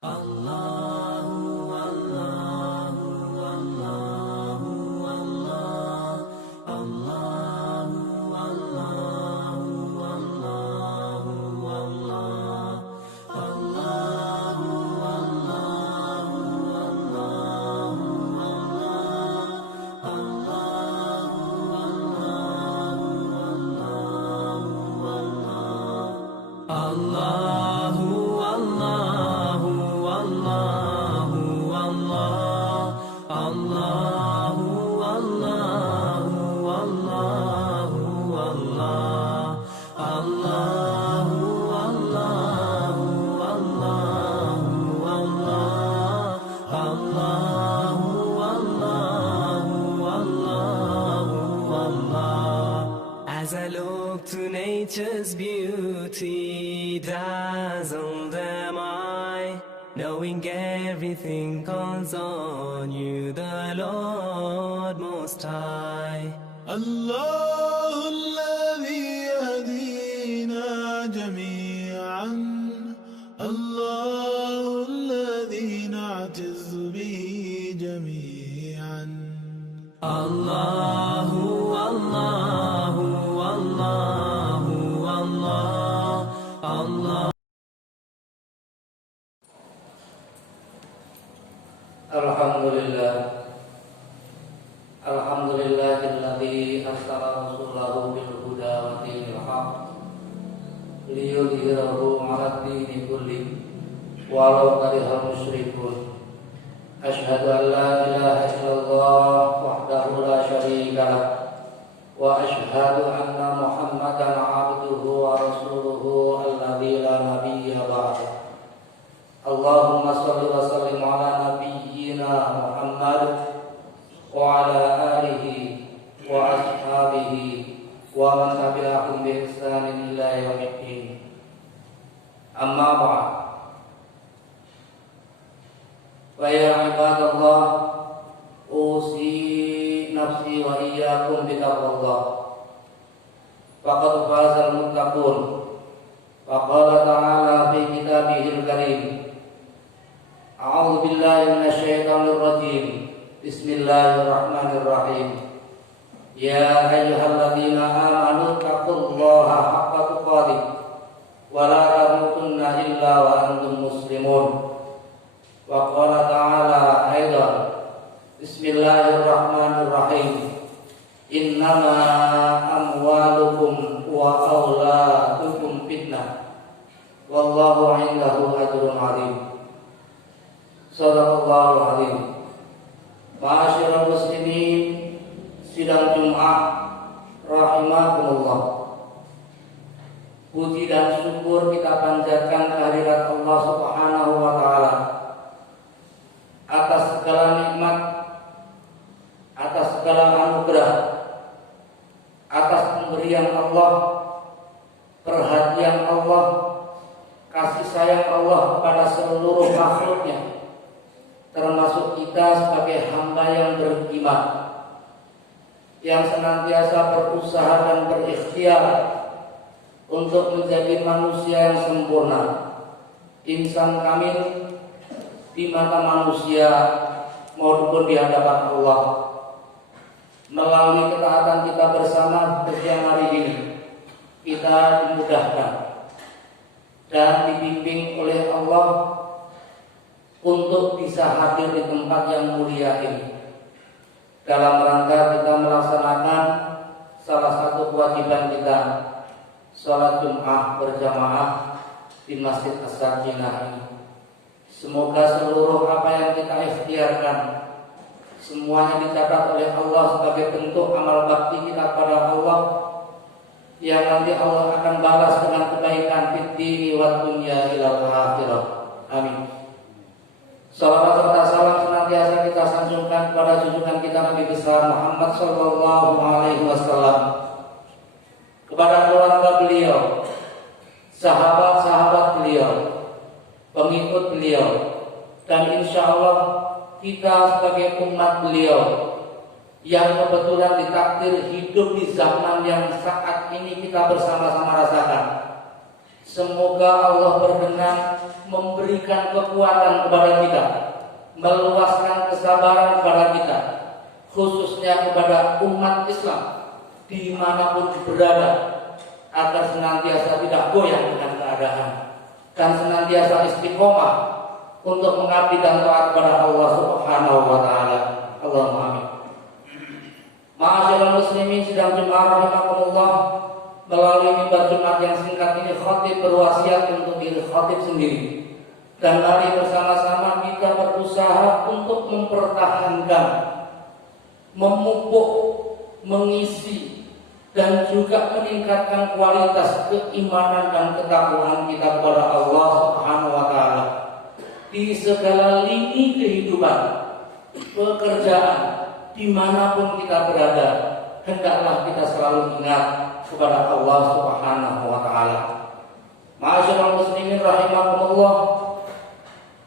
Allahu Allahu Allahu Allah Allahu Allahu Allahu Allah Allahu Allahu Allahu Allah Allahu As I look to nature's beauty, dazzled am I, knowing everything calls on you, the Lord Most High. الله الذي يهدينا جميعا، الله الذي نعتز به جميعا. الله الله الله الله الله. Alhamdulillah, alhamdulillahilladzi arsala rasulahu bil huda wa dinil haqq liyudhhirahu 'alad dini kulli walau karihal musyrikun. Asyhadu an la ilaha illallah wahdahu la syarika lah wa asyhadu anna Muhammadan 'abduhu wa rasuluhu alladzi la nabiyya ba'dahu. Allahumma shalli wa sallim ala nabiyyina Muhammad wa ala alihi wa ashabihi wa man tabi'ahum bi ihsanin ila yaumiddin. Amma ba'd. Wa ya ibadallah, usi nafsi wa iyyakum bi taqwallah. Faqad fazal muttaqun. Wa qala ta'ala fi kitabihil karim. A'udzu billahi minasyaitonir rajim. Bismillahirrahmanirrahim. Ya ayyuhalladzina amanu taqullaha haqqa tuqatih wa la tamutunna illa wa antum muslimun. Wa qala ta'ala aidan. Bismillahirrahmanirrahim. Innama amwalukum wa auladukum fitnah wallahu 'indahu ajrun 'azim. Shadaqallahul 'azim. Ma'asyiral muslimin, sidang Jumat rahimakumullah. Puji dan syukur kita panjatkan kehadirat Allah Subhanahu wa taala atas segala nikmat, atas segala anugerah, atas pemberian Allah, perhatian Allah, kasih sayang Allah kepada seluruh makhluknya, termasuk kita sebagai hamba yang beriman, yang senantiasa berusaha dan berikhtiar untuk menjadi manusia yang sempurna, insan kamil di mata manusia maupun di hadapan Allah. Melalui ketaatan kita bersama siang hari ini, kita dimudahkan dan dibimbing oleh Allah untuk bisa hadir di tempat yang mulia ini, dalam rangka kita melaksanakan salah satu kewajiban kita, sholat Jumat berjamaah di Masjid As-Sakinah ini. Semoga seluruh apa yang kita ikhtiarkan semuanya dicatat oleh Allah sebagai bentuk amal bakti kita kepada Allah, yang nanti Allah akan balas dengan kebaikan fid dini wad dunya ilal akhirah. Amin. Salawat serta salam senantiasa kita sanjungkan kepada junjungan kita Nabi besar Muhammad sallallahu alaihi wasallam, kepada keluarga beliau, sahabat-sahabat beliau, pengikut beliau, dan insya Allah kita sebagai umat beliau yang kebetulan ditakdir hidup di zaman yang saat ini kita bersama-sama rasakan. Semoga Allah berkenan memberikan kekuatan kepada kita, meluaskan kesabaran kepada kita, khususnya kepada umat Islam dimanapun berada, agar senantiasa tidak goyah dengan keadaan dan senantiasa istiqomah untuk mengabdi dan taat kepada Allah Subhanahu wa taala. Allahumma amin. Ma'asyiral muslimin sidang Jumat rahimakumullah, melalui mimbar Jumat yang singkat ini khatib berwasiat untuk diri khatib sendiri, dan mari bersama-sama kita berusaha untuk mempertahankan, memupuk, mengisi, dan juga meningkatkan kualitas keimanan dan ketakwaan kita kepada Allah Subhanahu wa taala di segala lini kehidupan, pekerjaan, dimanapun kita berada. Hendaklah kita selalu ingat kepada Allah Subhanahu wa taala. Ma'asyiral muslimin rahimakumullah,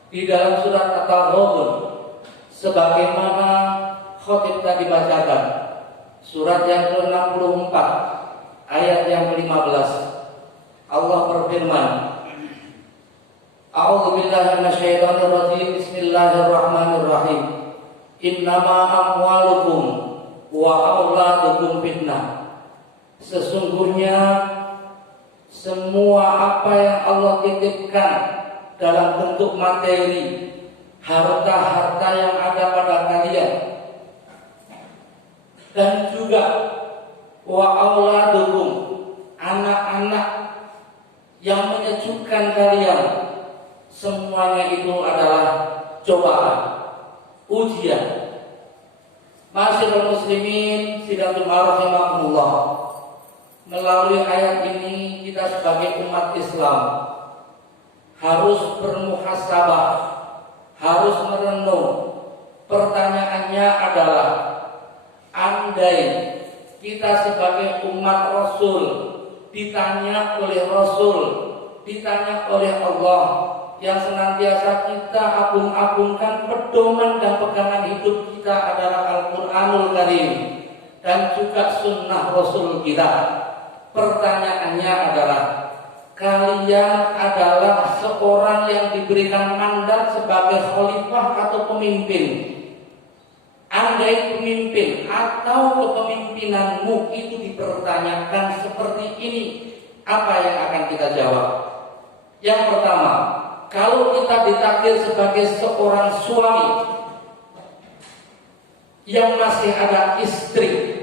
di dalam surat At-Taghabun sebagaimana khatib tadi bacakan, surat yang ke-64 ayat yang ke-15, Allah berfirman, A'udzu billahi minasyaitonir rajim. Bismillahirrahmanirrahim. Innama amwalukum wa auladukum fitnah. Sesungguhnya semua apa yang Allah titipkan dalam bentuk materi, harta-harta yang ada pada kalian, dan juga wa auladukum, anak-anak yang menyejukkan kalian, semuanya itu adalah cobaan, ujian. Ma'asyiral muslimin sidang Jumat rahimakumullah, melalui ayat ini kita sebagai umat Islam harus bermuhasabah, harus merenung. Pertanyaannya adalah, andai kita sebagai umat Rasul ditanya oleh Rasul, ditanya oleh Allah, yang senantiasa kita agung-agungkan pedoman dan pegangan hidup kita adalah Al-Quranul Karim dan juga sunnah Rasul kita. Pertanyaannya adalah, kalian adalah seorang yang diberikan mandat sebagai khalifah atau pemimpin. Andai pemimpin atau kepemimpinanmu itu dipertanyakan seperti ini, apa yang akan kita jawab? Yang pertama, kalau kita ditakdir sebagai seorang suami yang masih ada istri,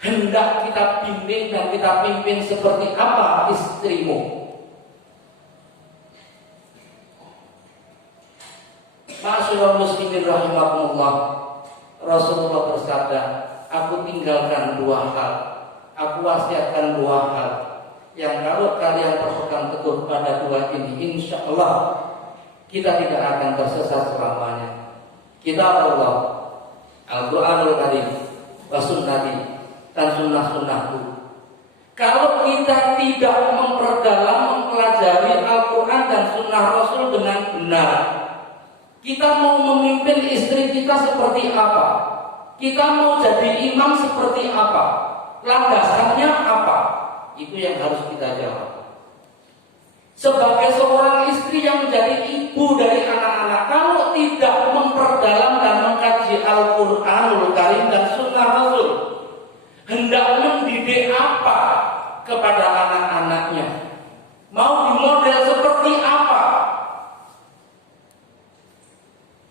hendak kita bimbing dan kita pimpin seperti apa istrimu? Ma'asyiral muslimin rahimakumullah, Rasulullah bersabda, aku tinggalkan dua hal, aku wasiatkan dua hal, yang kalau kalian berpegang teguh pada dua ini, insya Allah kita tidak akan tersesat selamanya. Kitab Allah, Al-Quranul Karim, wa sunnati, dan sunnah-sunnahku. Kalau kita tidak memperdalam, mempelajari Al-Quran dan sunnah Rasul dengan benar, kita mau memimpin istri kita seperti apa? Kita mau jadi imam seperti apa? Landasannya apa? Itu yang harus kita jawab. Sebagai seorang istri yang menjadi ibu dari anak-anak, kalau tidak memperdalam dan mengkaji Al-Quranul Karim dan sunnah Rasul, hendak mendidik apa kepada anak-anaknya? Mau dimodel seperti apa?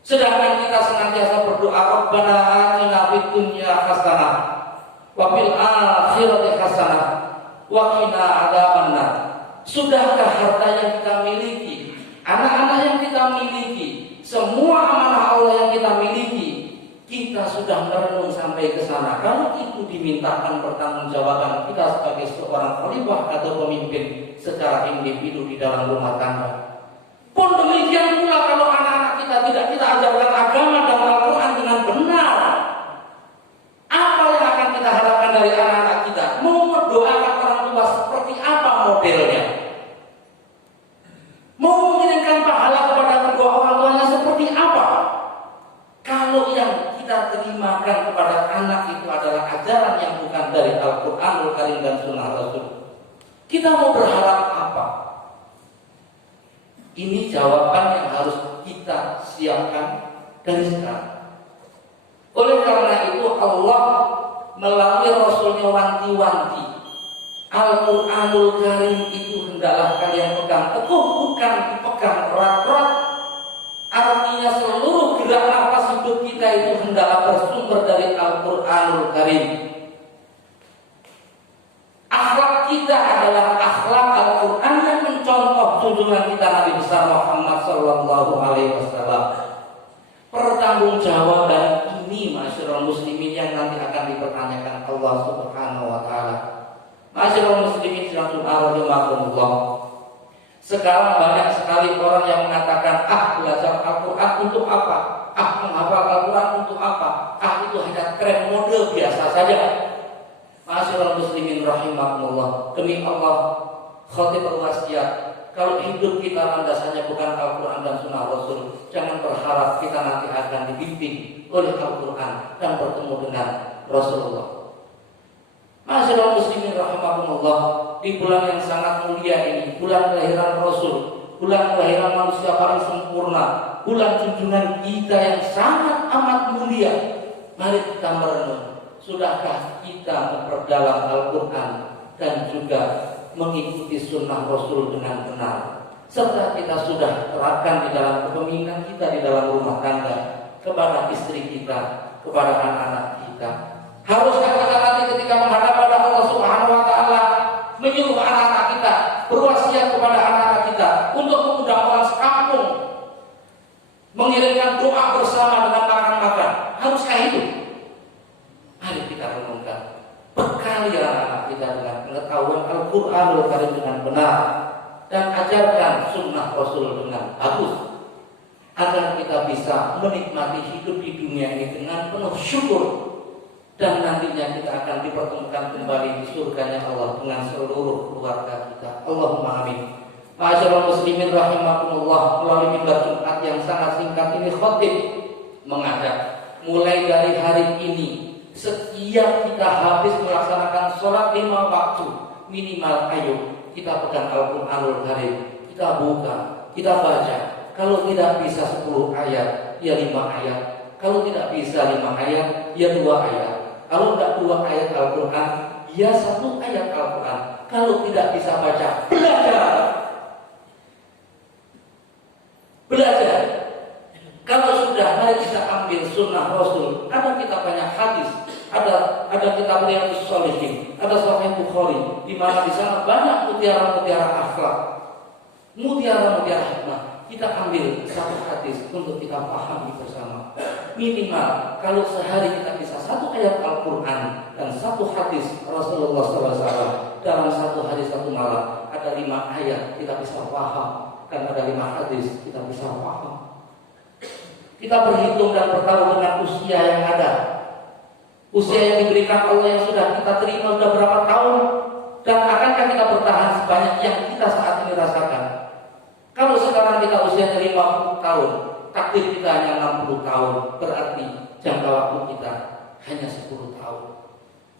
Sedangkan kita senantiasa berdoa, Rabbana atina fid dunya hasanah wa fil akhirati hasanah wa qina adzabannar. Sudahkah harta yang kita miliki, anak-anak yang kita miliki, semua amanah Allah yang kita miliki, kita sudah merenung sampai ke sana? Kalau itu dimintakan pertanggungjawaban kita sebagai seorang khalifah atau pemimpin secara individu di dalam rumah tangga. Pun demikian pula kalau anak-anak kita tidak kita ajarkan agama dan Al-Quran dengan benar, apa yang akan kita harapkan dari anak-anak kita? Mau mendoakan orang tua seperti apa modelnya? Mau mengirimkan pahala kepada kedua orang tuanya seperti apa? Kalau yang kita terimakan kepada anak itu adalah ajaran yang bukan dari Al-Quranul Karim dan sunnah Rasul, kita mau berharap apa? Ini jawaban yang harus kita siapkan dari sekarang. Oleh karena itu Allah melalui Rasulnya wanti-wanti, Al-Quranul Karim itu hendaklah kalian pegang teguh, bukan dipegang erat-erat. Artinya seluruh gerak nafas hidup kita itu hendaklah bersumber dari Al-Quranul Karim. Akhlak kita adalah akhlak Al-Quran yang mencontoh junjungan kita Nabi besar Muhammad Sallallahu Alaihi Wasallam. Pertanggungjawaban ini masyarakat muslimin yang nanti akan dipertanyakan Allah Subhanahu Wa Taala. Masyarakat muslimin yang Allah. Sekarang banyak sekali orang yang mengatakan, belajar Al-Quran untuk apa? Menghafal Al-Quran untuk apa? Itu hanya tren mode biasa saja. Masyarakat muslimin rahimakumullah. Demi Allah, khatibul wasiat, kalau hidup kita landasannya bukan Al-Quran dan Sunnah Rasul, jangan berharap kita nanti akan dibimbing oleh Al-Quran dan bertemu dengan Rasulullah. Masyarakat muslimin rahimakumullah, di bulan yang sangat mulia ini, bulan kelahiran Rasul, bulan kelahiran manusia paling sempurna, bulan junjungan kita yang sangat amat mulia, mari kita merenung. Sudahkah kita memperdalam Al-Quran dan juga mengikuti sunnah Rasul dengan benar? Serta kita sudah terapkan di dalam kepemimpinan kita di dalam rumah tangga, kepada istri kita, kepada anak-anak kita. Haruskah kita nanti ketika menghadap pada Allah Subhanahu Wa Taala menyuruh anak-anak kita, berwasiat kepada anak-anak kita untuk mengundang orang sekampung, mengirimkan doa bersama dengan makan-makan? Haruskah itu? Mari kita renungkan. Bekali anak-anak kita dengan pengetahuan Al-Quranul Karim dengan benar, dan ajarkan sunnah Rasul dengan bagus, agar kita bisa menikmati hidup di dunia ini dengan penuh syukur, dan nantinya kita akan dipertemukan kembali di surganya Allah dengan seluruh keluarga kita. Allahumma amin. Ma'asyiral muslimin rahimakumullah, melalui mimbar Jumat yang sangat singkat ini, khatib mengajak mulai dari hari ini, setiap kita habis melaksanakan sholat 5 waktu, minimal ayo kita pegang Al-Quranul Karim, kita buka, kita baca. Kalau tidak bisa 10 ayat, ya 5 ayat. Kalau tidak bisa 5 ayat, ya 2 ayat. Kalau tidak 2 ayat Al-Quran, ya 1 ayat Al-Quran. Kalau tidak bisa baca, belajar. Kalau sudah, mari kita ambil sunnah Rasul. Ada kita banyak hadis, ada kitab Riyadhus Shalihin, ada Sahih Bukhari, di mana di sana banyak mutiara-mutiara akhlak, mutiara-mutiara hikmah. Kita ambil 1 hadis untuk kita pahami bersama. Minimal kalau sehari kita bisa 1 ayat Al-Quran dan 1 hadis Rasulullah SAW dalam 1 hari 1 malam, ada 5 ayat kita bisa paham, dan ada 5 hadis kita bisa paham. Kita berhitung dan bertahu dengan usia yang ada, usia yang diberikan Allah yang sudah kita terima sudah berapa tahun, dan akankah kita bertahan sebanyak yang kita saat ini rasakan? Kalau sekarang kita usianya 50 tahun, takdir kita hanya 60 tahun, berarti jangka waktu kita hanya 10 tahun.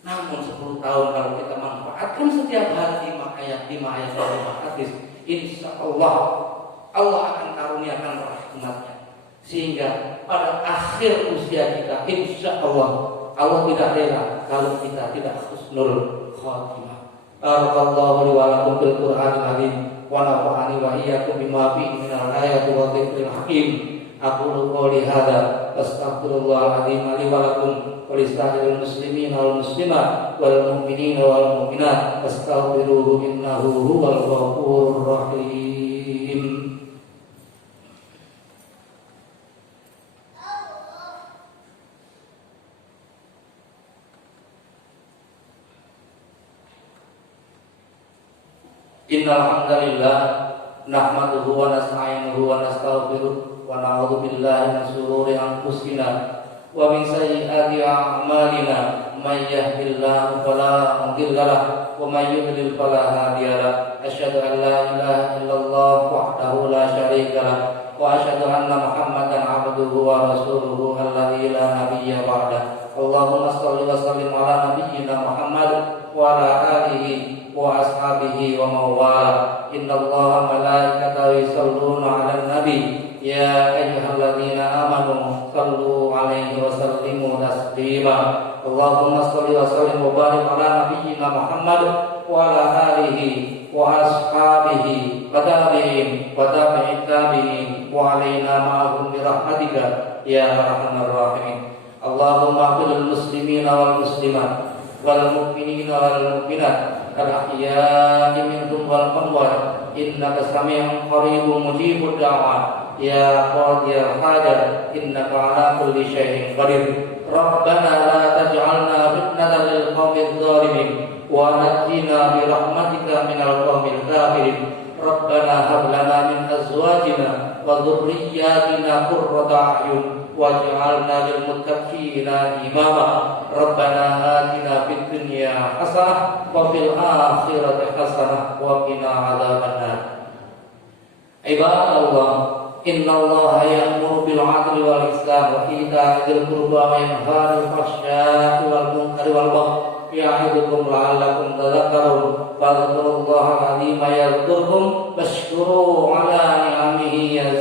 Namun 10 tahun kalau kita manfaatkan setiap hari 5 ayat, 5 hadis, insya Allah Allah akan karuniakan rahmatnya, sehingga pada akhir usia kita insya Allah Allah tidak rela kalau kita tidak husnul khatimah. Barakallahu li wa lakum bil Qur'anil azim wa nafa'ani wa iyyakum bima fihi minal ayati wa dzikril hakim. Aqulu qouli hadza astaghfirullahal azim li wa lakum wa lisa'iril muslimin wal muslimat wal mu'minina wal mu'minat astaghfiruhu innahu huwal ghafurur rahim. Innal hamdalillah nahmaduhu wa nasta'inuhu wa nastaghfiruh wa na'udzu billahi min shururi anfusina wa min sayyiati a'malina. May yahdihillahu fala mudilla lahu wa may yudlil fala hadiya lahu. Asyhadu an la ilaha illallah wahdahu la syarika lahu wa asyhadu anna Muhammadan 'abduhu wa rasuluhu alladzi la nabiyya ba'dahu. Allahumma shalli wa sallim ala nabiyyina Muhammad wa ala alihi wa وأصحابه ومن والاه إن الله وملائكته يصلون على النبي يا أيها الذين آمنوا صلوا عليه وسلموا تسليما اللهم صل وسلم وبارك على نبينا محمد وعلى آله وأصحابه وتابعين التابعين وعلينا معهم برحمتك يا أرحم الراحمين اللهم اغفر للمسلمين والمسلمات والمؤمنين والمؤمنات الأحياء منهم والأموات إنك سميع قريب مجيب الدعوات يا قاضي الحاجات إنك على كل شيء قدير ربنا لا تجعلنا فتنة للقوم الظالمين ونجنا برحمتك من القوم الكافرين ربنا هب لنا من أزواجنا وذرياتنا قرة أعين واجعلنا للمتقين إماما ربنا آتنا في الدنيا حسنة وفي الآخرة حسنة وقنا عذاب النار عباد الله إن الله يأمر بالعدل والإحسان وإيتاء ذي القربى وينهى عن الفحشاء والمنكر والبغي يعظكم لعلكم تذكرون فاذكروا الله العظيم يذكركم واشكروا على نعمه يزدكم